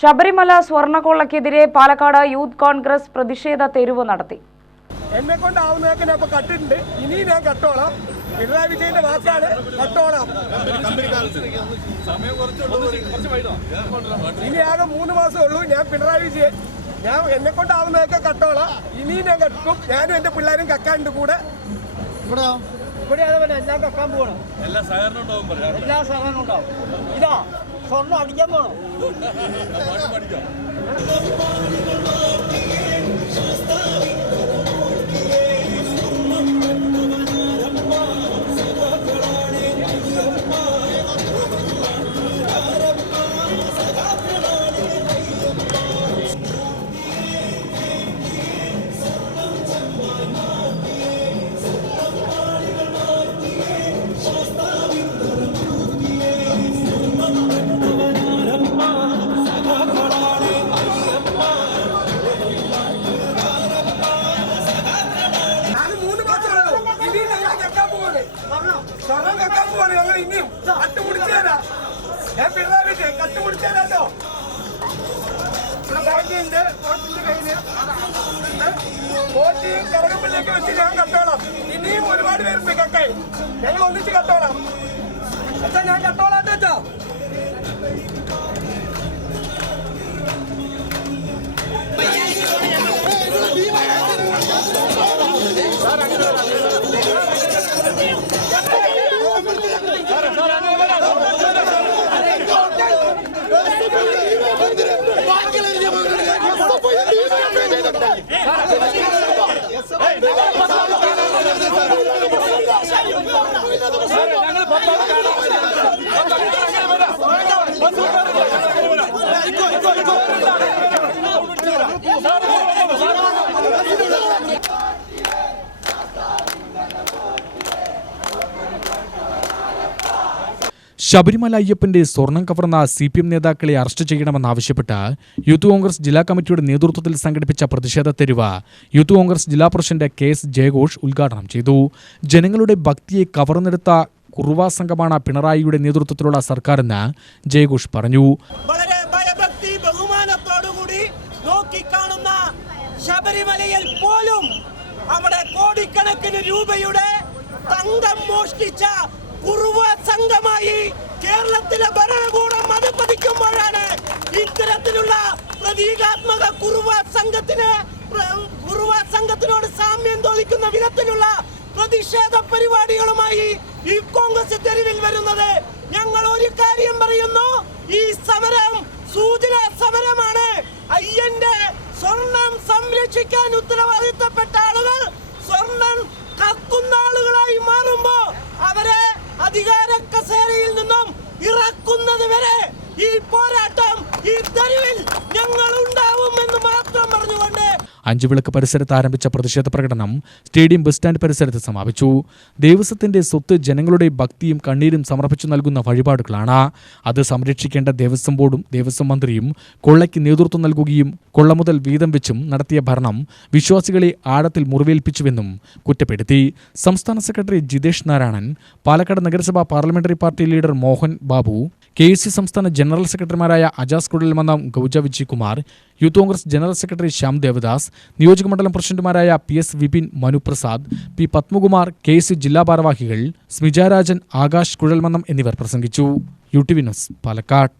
Sabarimala സ്വർണ്ണക്കൊള്ളക്കെതിരെ Palakkad youth Congress പ്രതിഷേധ തെരുവ് നടത്തി. എന്നെ കൊണ്ടാവുന്നതൊക്കെ ഞാൻ ഇപ്പൊ കട്ടിട്ടുണ്ട്, ഇനി ഞാൻ കട്ടോളാം. പിണറായി വിജയന്റെ വാക്കാണ്, കട്ടോളാം. ഇനി ആകെ 3 മാസമേ ഉള്ളൂ. ഞാൻ പിണറായി വിജയൻ, ഞാൻ എന്നെ കൊണ്ടാവുന്നതൊക്കെ കട്ടോളാം. ഇനി ഞാൻ കട്ടും. ഞാനും എന്റെ പിള്ളേരും കക്കാണ്ട് കൂടെ ഇവിടെ എല്ലാം കക്കാൻ പോകണം. എല്ലാ സഹകരണം ഉണ്ടാവും. ഇതാ സ്വർണ്ണം അടിക്കാൻ പോകണം. സ്വർണ്ണം കക്കാൻ പോവാണ് ഞങ്ങൾ. ഇനിയും കട്ടുപിടിച്ചു തരാം. ഞാൻ പിണറായി വിജയൻ കട്ടുപിടിച്ചു തരാട്ടോ. കോട്ടിയുണ്ട്, കോട്ടിന്റെ കയ്യില് കോട്ടിയും കടകമ്പിലേക്ക് വെച്ച് ഞാൻ കട്ടോളാം. ഇനിയും ഒരുപാട് പേരുണ്ട് കക്കായി. ഞങ്ങൾ ഒന്നിച്ച് കട്ടോളാം. അച്ഛാ ഞാൻ കട്ടോളാം അച്ഛാ. ശബരിമല അയ്യപ്പന്റെ സ്വർണം കവർന്ന CPM നേതാക്കളെ അറസ്റ്റ് ചെയ്യണമെന്നാവശ്യപ്പെട്ട് യൂത്ത് കോൺഗ്രസ് ജില്ലാ കമ്മിറ്റിയുടെ നേതൃത്വത്തിൽ സംഘടിപ്പിച്ച പ്രതിഷേധ തെരുവ് യൂത്ത് കോൺഗ്രസ് ജില്ലാ പ്രസിഡന്റ് KS ജയഘോഷ് ഉദ്ഘാടനം ചെയ്തു. ജനങ്ങളുടെ ഭക്തിയെ കവർന്നെടുത്ത കുറുവ സംഘമാണ് പിണറായിയുടെ നേതൃത്വത്തിലുള്ള സർക്കാരെന്ന് ജയഘോഷ് പറഞ്ഞു. വളരെ ഭയഭക്തി ബഹുമാനത്തോടുകൂടി നോക്കിക്കാണുന്ന ശബരിമലയിൽ പോലും അവിടെ കോടിക്കണക്കിന് രൂപയുടെ തങ്കം മോഷ്ടിച്ച കുറുവ സംഘമായി കേരളത്തിലെ ഭരണകൂടം അധപ്പതിക്കുമ്പോഴാണ് ഇത്തരത്തിലുള്ള പ്രതീകാത്മക കുറുവ സംഘത്തിനോട് സാമ്യം തോന്നിക്കുന്ന വിധത്തിലുള്ള പ്രതിഷേധ പരിപാടികളുമായി ഈ കോൺഗ്രസ് തെരുവിൽ വരുന്നത്. ഞങ്ങൾ ഒരു കാര്യം പറയുന്നു, ഈ സമരം സൂചന സമരമാണ്. അയ്യന്റെ സ്വർണം സംരക്ഷിക്കാൻ ഉത്തരവാദിത്തപ്പെട്ട ആളുകൾ സ്വർണം കക്കുന്ന ആളുകളായി മാറുമ്പോ അവരെ അധികാര കസേരയിൽ നിന്നും ഇറക്കുന്നത് വരെ ഈ പോരാട്ടം ഈ തെരുവിൽ ഞങ്ങൾ ഉണ്ടാവുമെന്ന് മാത്രം പറഞ്ഞുകൊണ്ട് അഞ്ചുവിളക്ക് പരിസരത്ത് ആരംഭിച്ച പ്രതിഷേധ പ്രകടനം സ്റ്റേഡിയം ബസ് സ്റ്റാൻഡ് പരിസരത്ത് സമാപിച്ചു. ദേവസ്വത്തിന്റെ സ്വത്ത് ജനങ്ങളുടെ ഭക്തിയും കണ്ണീരും സമർപ്പിച്ചു നൽകുന്ന വഴിപാടുകളാണ്. അത് സംരക്ഷിക്കേണ്ട ദേവസ്വം ബോർഡും ദേവസ്വം മന്ത്രിയും കൊള്ളയ്ക്ക് നേതൃത്വം നൽകുകയും കൊള്ള മുതൽ വീതം വെച്ചും നടത്തിയ ഭരണം വിശ്വാസികളെ ആഴത്തിൽ മുറിവേൽപ്പിച്ചുവെന്നും കുറ്റപ്പെടുത്തി. സംസ്ഥാന സെക്രട്ടറി ജിതേഷ് നാരായണൻ, പാലക്കാട് നഗരസഭാ parliamentary party leader Mohan Babu, KSC സംസ്ഥാന ജനറൽ സെക്രട്ടറിമാരായ അജാസ് കുഴൽമന്നം, ഗൗജ Vijayakumar, Youth Congress general secretary Shyam Devadas, നിയോജകമണ്ഡലം പ്രസിഡന്റുമാരായ PS Vipin, Manuprasad, P Padmakumar, KSC ജില്ലാ ഭാരവാഹികൾ സ്മിജ രാജൻ, ആകാശ് കുഴൽമന്നം എന്നിവർ പ്രസംഗിച്ചു. UTV news, Palakkad.